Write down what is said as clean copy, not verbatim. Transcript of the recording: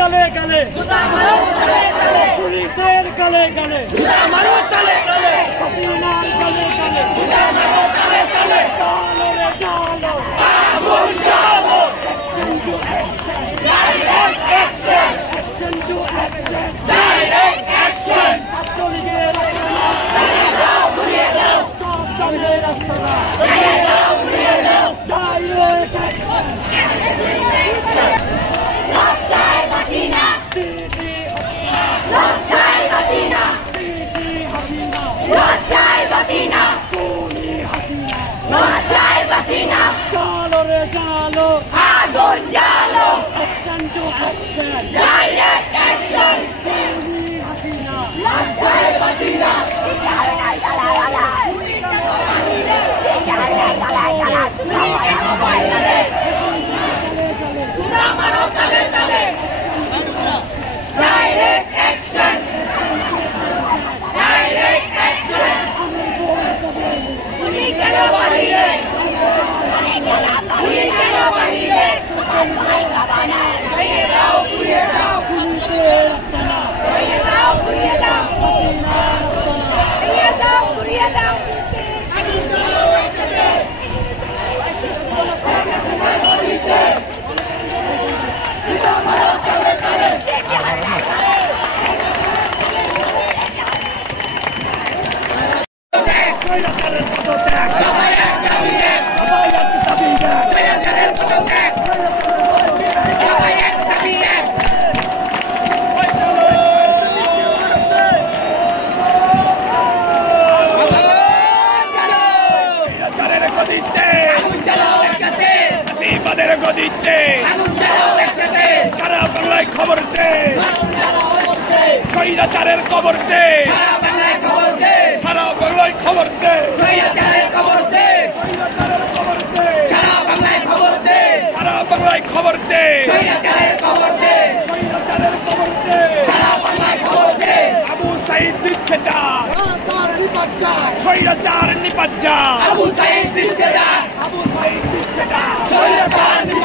गले गले पुलिसेर गले गले मारो तले तले हसीनार गले गले मारो तले तले डालो रे डालो आगुन डालो direct action to action direct action चलिए जाओ घुरिए जाओ चलिए रास्ता जाओ घुरिए जाओ direct action Action to action. Direct action. Direct action. Direct action. সারা বাংলায় খবর দে স্বৈরাচারের খবর দে সারা বাংলায় খবর দে স্বৈরাচারের খবর দে সারা বাংলায় খবর দে সারা বাংলায় খবর দে স্বৈরাচারের খবর দে সারা বাংলায় খবর দে আবু সাঈদ দিচ্ছেদার স্বৈরাচার নিপাত যা আবু সাঈদ দিচ্ছেদার স্বৈরাচার